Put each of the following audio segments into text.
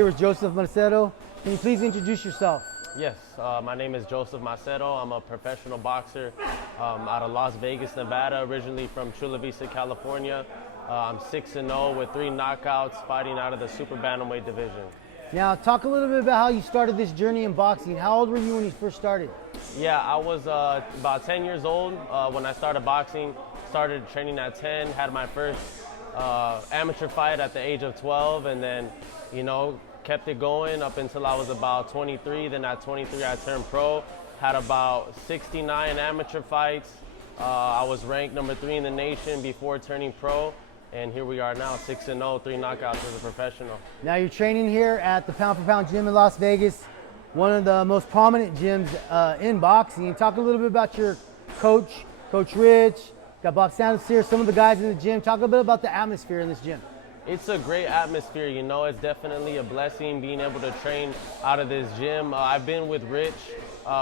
Here with Joseph Macedo. Can you please introduce yourself? Yes, my name is Joseph Macedo. I'm a professional boxer out of Las Vegas, Nevada, originally from Chula Vista, California. I'm 6-0 with 3 knockouts, fighting out of the super bantamweight division. Now, talk a little bit about how you started this journey in boxing. How old were you when you first started? Yeah, I was about 10 years old when I started boxing. Started training at 10, had my first amateur fight at the age of 12, and then, kept it going up until I was about 23. Then at 23, I turned pro. Had about 69 amateur fights. I was ranked number 3 in the nation before turning pro. And here we are now, 6-0, 3 knockouts as a professional. Now you're training here at the Pound for Pound gym in Las Vegas, one of the most prominent gyms in boxing. Talk a little bit about your coach, Coach Rich. Got Bob Sanders here, some of the guys in the gym. Talk a bit about the atmosphere in this gym. It's a great atmosphere, it's definitely a blessing being able to train out of this gym. I've been with Rich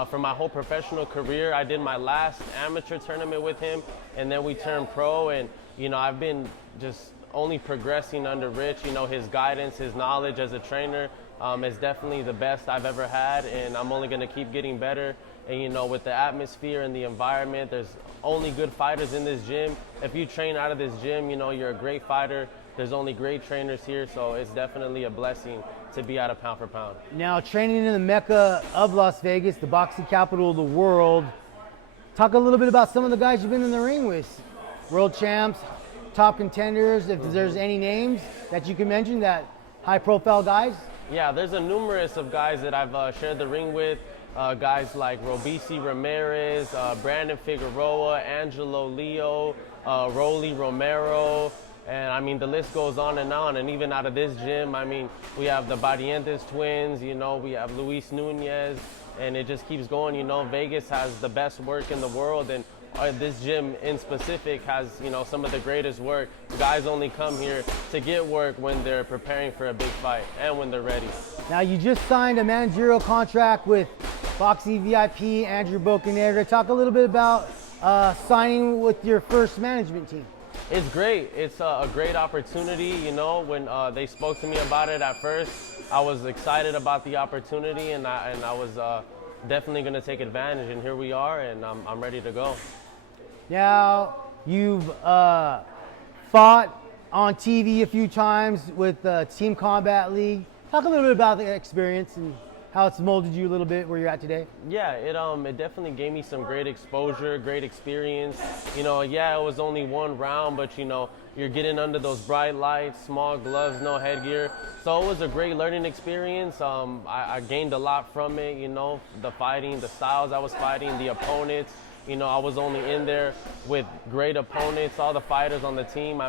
for my whole professional career. I did my last amateur tournament with him, and then we turned pro, and I've been just only progressing under Rich. His guidance, his knowledge as a trainer is definitely the best I've ever had, and I'm only going to keep getting better. And with the atmosphere and the environment, there's only good fighters in this gym. If you train out of this gym, you're a great fighter. There's only great trainers here, so it's definitely a blessing to be out of Pound for Pound. Now, training in the Mecca of Las Vegas, the boxing capital of the world. Talk a little bit about some of the guys you've been in the ring with. World champs, top contenders, if there's any names that you can mention, that high-profile guys. Yeah, there's a numerous of guys that I've shared the ring with. Guys like Robeisy Ramirez, Brandon Figueroa, Angelo Leo, Rolly Romero, and the list goes on. And even out of this gym, we have the Barrientos twins, we have Luis Nunez, and it just keeps going. Vegas has the best work in the world, and this gym in specific has, some of the greatest work. Guys only come here to get work when they're preparing for a big fight and when they're ready. Now, you just signed a managerial contract with Boxing VIP, Andrew Bocanegra. Talk a little bit about signing with your first management team. It's great. It's a great opportunity. When they spoke to me about it at first, I was excited about the opportunity, and I was definitely going to take advantage. And here we are, and I'm ready to go. Now, you've fought on TV a few times with Team Combat League. Talk a little bit about the experience and how it's molded you a little bit where you're at today. Yeah, it definitely gave me some great exposure, great experience. It was only one round, but you're getting under those bright lights, small gloves, no headgear. So it was a great learning experience. I gained a lot from it, the fighting, the styles I was fighting, the opponents. I was only in there with great opponents, all the fighters on the team.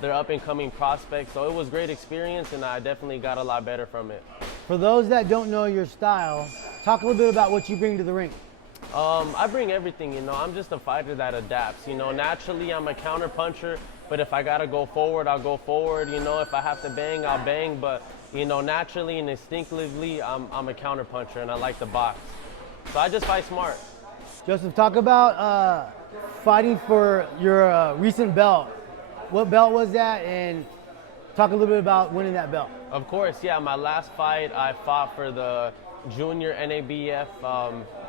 They're up-and-coming prospects, so it was a great experience, and I definitely got a lot better from it. For those that don't know your style, talk a little bit about what you bring to the ring. I bring everything, I'm just a fighter that adapts. Naturally I'm a counter puncher, but if I gotta go forward, I'll go forward. If I have to bang, I'll bang, but naturally and instinctively, I'm a counter puncher, and I like to box. So I just fight smart. Joseph, talk about fighting for your recent belt. What belt was that, and talk a little bit about winning that belt. Of course, yeah. My last fight, I fought for the junior NABF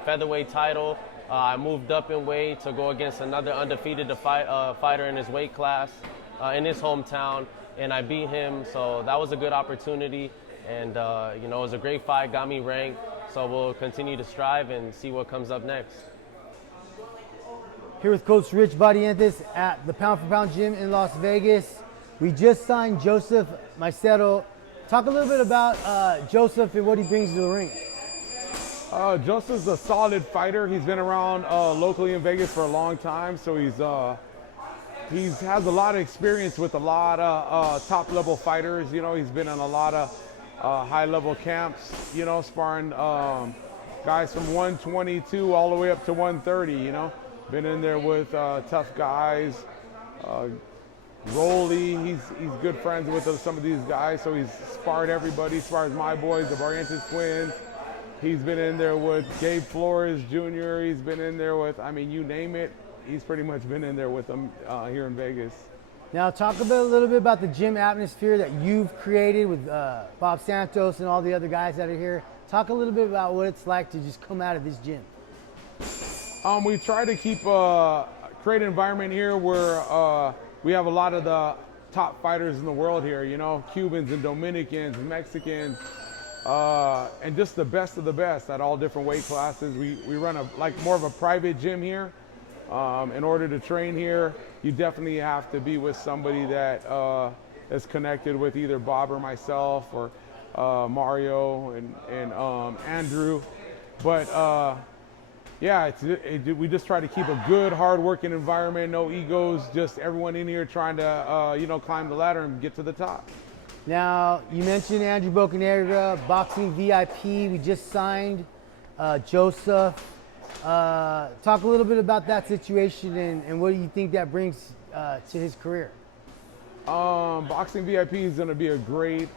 featherweight title. I moved up in weight to go against another undefeated fighter in his weight class in his hometown, and I beat him. So that was a good opportunity, and it was a great fight, got me ranked. So we'll continue to strive and see what comes up next. Here with Coach Rich Barrientos at the Pound for Pound gym in Las Vegas. We just signed Joseph Macedo. Talk a little bit about Joseph and what he brings to the ring. Joseph's a solid fighter. He's been around locally in Vegas for a long time, so he has a lot of experience with a lot of top-level fighters. He's been in a lot of high-level camps, sparring guys from 122 all the way up to 130, Been in there with tough guys. Rolly, he's good friends with some of these guys, so he's sparred everybody. Spars my boys, the Barrientos twins. He's been in there with Gabe Flores Jr. He's been in there with, you name it. He's pretty much been in there with them here in Vegas. Now talk a little bit about the gym atmosphere that you've created with Bob Santos and all the other guys that are here. Talk a little bit about what it's like to just come out of this gym. We try to create an environment here where we have a lot of the top fighters in the world here, you know, Cubans and Dominicans, Mexicans, and just the best of the best at all different weight classes. We run more of a private gym here. In order to train here, you definitely have to be with somebody that is connected with either Bob or myself or Mario and Andrew. But yeah, we just try to keep a good, hard-working environment, no egos, just everyone in here trying to, you know, climb the ladder and get to the top. Now, you mentioned Andrew Bocanegra, Boxing VIP. We just signed Joseph. Talk a little bit about that situation and what do you think that brings to his career? Boxing VIP is going to be a great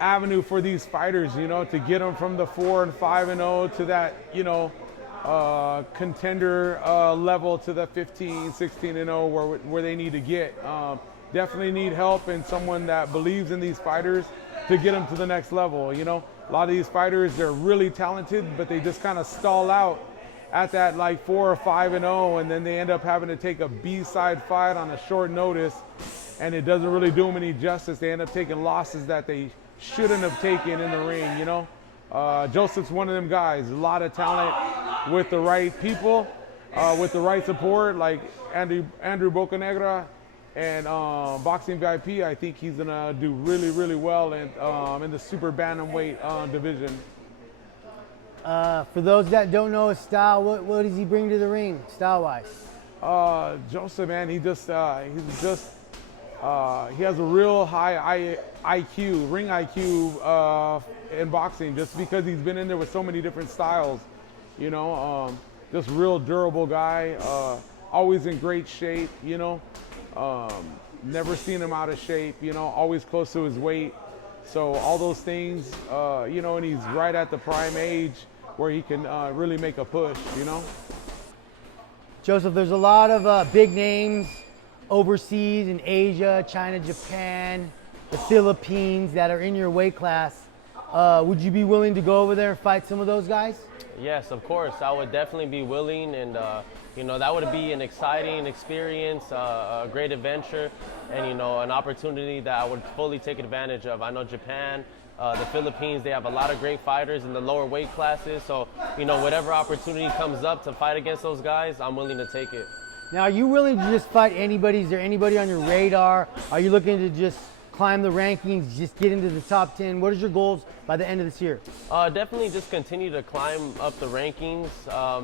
avenue for these fighters, you know, to get them from the 4 and 5 and 0 to that, you know, contender level to the 15, 16 and 0 where they need to get. Definitely need help and someone that believes in these fighters to get them to the next level, you know. A lot of these fighters, they're really talented, but they just kind of stall out at that like 4 or 5 and 0, and then they end up having to take a B-side fight on a short notice, and it doesn't really do them any justice. They end up taking losses that they shouldn't have taken in the ring, you know. Joseph's one of them guys, a lot of talent with the right people, with the right support, like Andrew Bocanegra. And Boxing VIP, I think he's gonna do really, really well in the super bantamweight division. For those that don't know his style, what does he bring to the ring, style-wise? Joseph, man, he has a real high IQ, ring IQ in boxing, just because he's been in there with so many different styles. You know, just real durable guy, always in great shape. You know. Never seen him out of shape, you know, always close to his weight. So all those things, you know, and he's right at the prime age where he can really make a push, you know. Joseph, there's a lot of big names overseas in Asia, China, Japan, the Philippines that are in your weight class. Would you be willing to go over there and fight some of those guys? Yes, of course. I would definitely be willing, and you know, that would be an exciting experience, a great adventure, and you know, an opportunity that I would fully take advantage of. I know Japan, the Philippines, they have a lot of great fighters in the lower weight classes. So, you know, whatever opportunity comes up to fight against those guys, I'm willing to take it. Now, are you willing to just fight anybody? Is there anybody on your radar? Are you looking to just climb the rankings, just get into the top 10? What is your goals by the end of this year? Definitely just continue to climb up the rankings.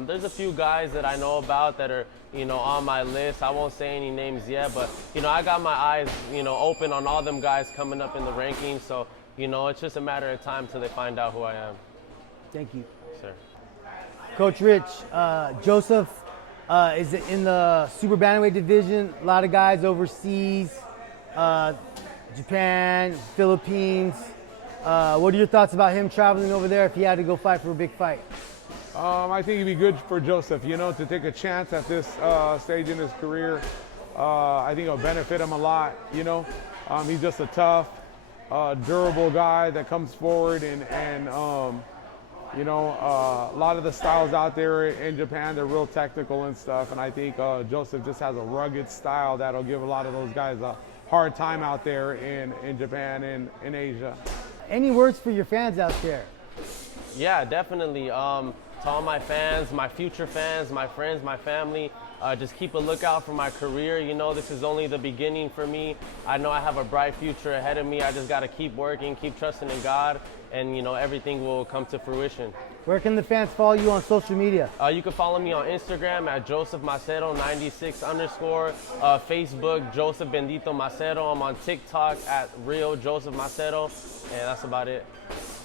There's a few guys that I know about that are, you know, on my list. I won't say any names yet, but, you know, I got my eyes, you know, open on all them guys coming up in the rankings. So, you know, it's just a matter of time till they find out who I am. Thank you. Sir. Coach Rich, Joseph is in the super bantamweight division. A lot of guys overseas. Japan, Philippines. What are your thoughts about him traveling over there if he had to go fight for a big fight? I think it'd be good for Joseph, you know, to take a chance at this stage in his career. I think it'll benefit him a lot, you know. He's just a tough, durable guy that comes forward and you know, a lot of the styles out there in Japan, they're real technical and stuff. And I think Joseph just has a rugged style that'll give a lot of those guys a hard time out there in Japan and in Asia. Any words for your fans out there? Yeah, definitely. To all my fans, my future fans, my friends, my family, just keep a lookout for my career. You know, this is only the beginning for me. I know I have a bright future ahead of me. I just got to keep working, keep trusting in God, and, you know, everything will come to fruition. Where can the fans follow you on social media? You can follow me on Instagram at Joseph Macedo 96 _, Facebook Joseph Bendito Macedo. I'm on TikTok at Real Joseph Macedo, and that's about it.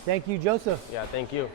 Thank you, Joseph. Yeah, thank you.